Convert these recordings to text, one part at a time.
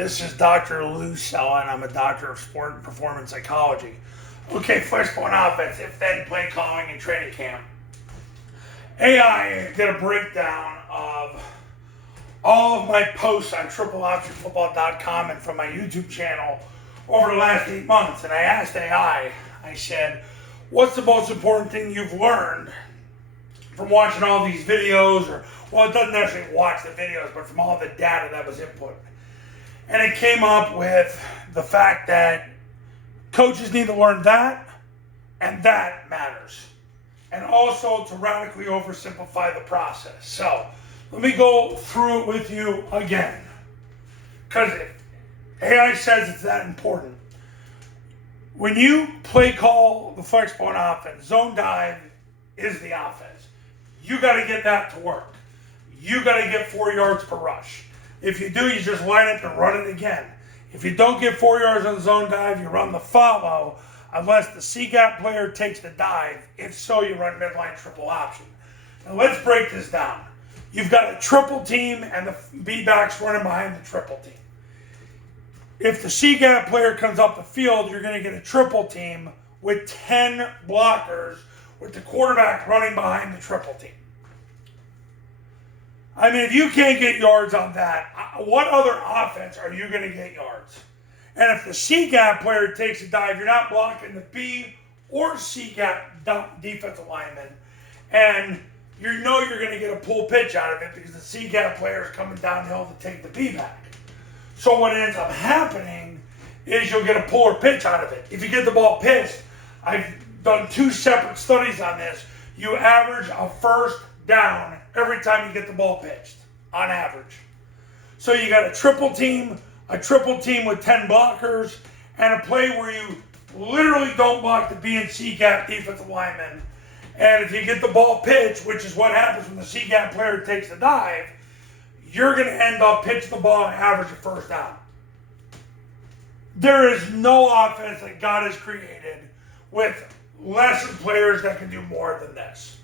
This is Dr. Lou Sella, and I'm a doctor of sport and performance psychology. Okay, Flexbone Offense, if-then play calling and training camp. AI did a breakdown of all of my posts on tripleoptionfootball.com and from my YouTube channel over the last 8 months. And I asked AI, I said, what's the most important thing you've learned from watching all these videos? Or, well, it doesn't necessarily watch the videos, but from all the data that was input. And it came up with the fact that coaches need to learn that, and that matters. And also to radically oversimplify the process. So let me go through it with you again. Because AI says it's that important. When you play call the Flexbone Offense, zone dive is the offense. You got to get that to work. You got to get 4 yards per rush. If you do, you just line up and run it again. If you don't get 4 yards on the zone dive, you run the follow, unless the C-gap player takes the dive. If so, you run midline triple option. Now let's break this down. You've got a triple team and the B-backs running behind the triple team. If the C-gap player comes up the field, you're going to get a triple team with 10 blockers with the quarterback running behind the triple team. I mean, if you can't get yards on that, what other offense are you going to get yards? And if the C-gap player takes a dive, you're not blocking the B or C-gap defensive lineman. And you know you're going to get a pull pitch out of it because the C-gap player is coming downhill to take the B back. So what ends up happening is you'll get a pull or pitch out of it. If you get the ball pitched, I've done 2 separate studies on this. You average a first down every time you get the ball pitched, on average. So you got a triple team with 10 blockers, and a play where you literally don't block the B and C gap defensive lineman. And if you get the ball pitched, which is what happens when the C gap player takes the dive, you're going to end up pitching the ball and average a first down. There is no offense that God has created with lesser players that can do more than this.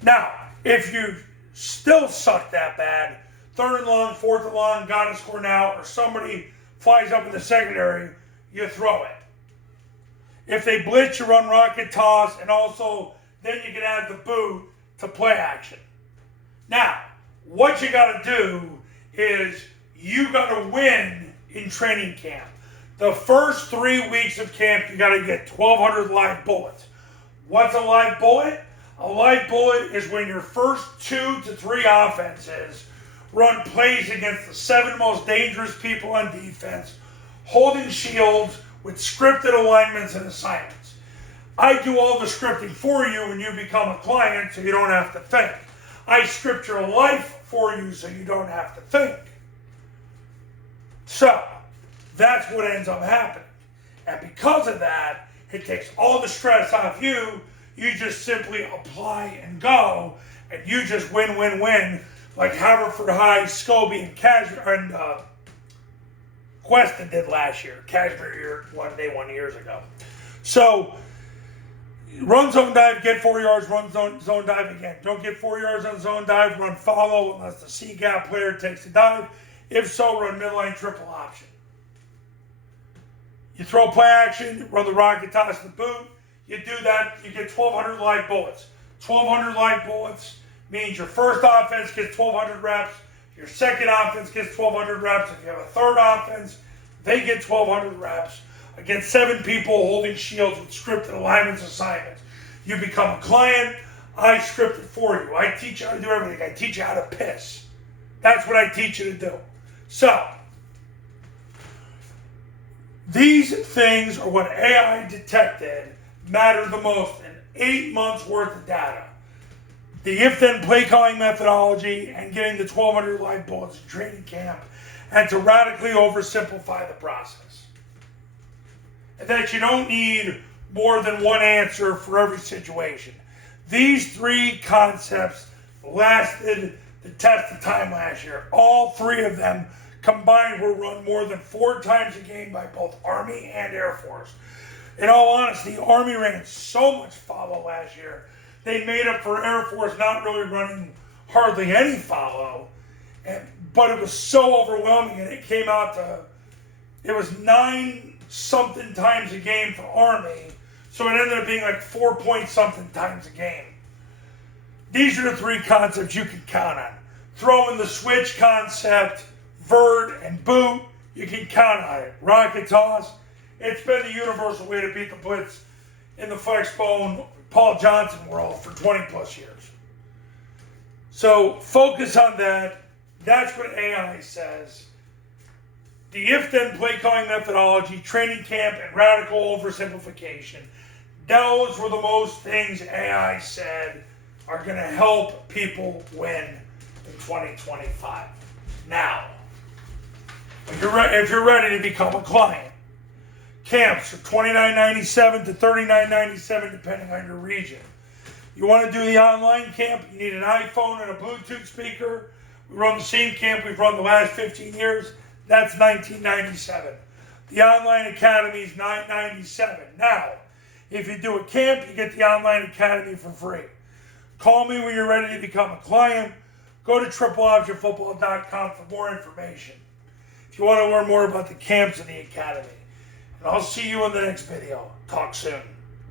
Now, if you still suck that bad, 3rd and long, 4th and long, got to score now, or somebody flies up in the secondary, you throw it. If they blitz, you run rocket toss, and also then you can add the boot to play action. Now, what you got to do is you got to win in training camp. The first 3 weeks of camp, you got to get 1,200 live bullets. What's a live bullet? A live bullet is when your first 2 to 3 offenses run plays against the 7 most dangerous people on defense, holding shields with scripted alignments and assignments. I do all the scripting for you when you become a client so you don't have to think. I script your life for you so you don't have to think. So, that's what ends up happening. And because of that, it takes all the stress off you. You just simply apply and go, and you just win, win, win, like Haverford High, Scobie, and Queston did last year. Cashmere one years ago. So, run zone dive, get 4 yards, run zone dive again. Don't get 4 yards on zone dive, run follow unless the C-gap player takes the dive. If so, run midline triple option. You throw play action, run the rocket toss the boot. You do that, you get 1,200 live bullets. 1,200 live bullets means your first offense gets 1,200 reps, your second offense gets 1,200 reps. If you have a third offense, they get 1,200 reps against 7 people holding shields with scripted alignments assignments. You become a client, I script it for you. I teach you how to do everything. I teach you how to piss. That's what I teach you to do. So, these things are what AI detected matter the most in 8 months worth of data. The if-then play calling methodology and getting the 1,200 live bullets in training camp, and to radically oversimplify the process. And that you don't need more than one answer for every situation. These 3 concepts lasted the test of time last year. All 3 of them combined were run more than 4 times a game by both Army and Air Force. In all honesty, Army ran so much follow last year, they made up for Air Force not really running hardly any follow. But it was so overwhelming, and it came out to It was 9-something times a game for Army, so it ended up being like 4-point-something times a game. These are the 3 concepts you can count on. Throw in the switch concept, vert, and boot. You can count on it. Rocket toss. It's been the universal way to beat the blitz in the Flexbone Paul Johnson world for 20 plus years. So focus on that. That's what AI says. The if-then play calling methodology, training camp, and radical oversimplification. Those were the most things AI said are going to help people win in 2025. Now, if you're ready to become a client, camps are $29.97 to $39.97 depending on your region. You want to do the online camp, you need an iPhone and a Bluetooth speaker. We run the same camp we've run the last 15 years. That's $19.97. The online academy is $9.97. Now, if you do a camp, you get the online academy for free. Call me when you're ready to become a client. Go to tripleoptionfootball.com for more information if you want to learn more about the camps and the academy. And I'll see you in the next video. Talk soon.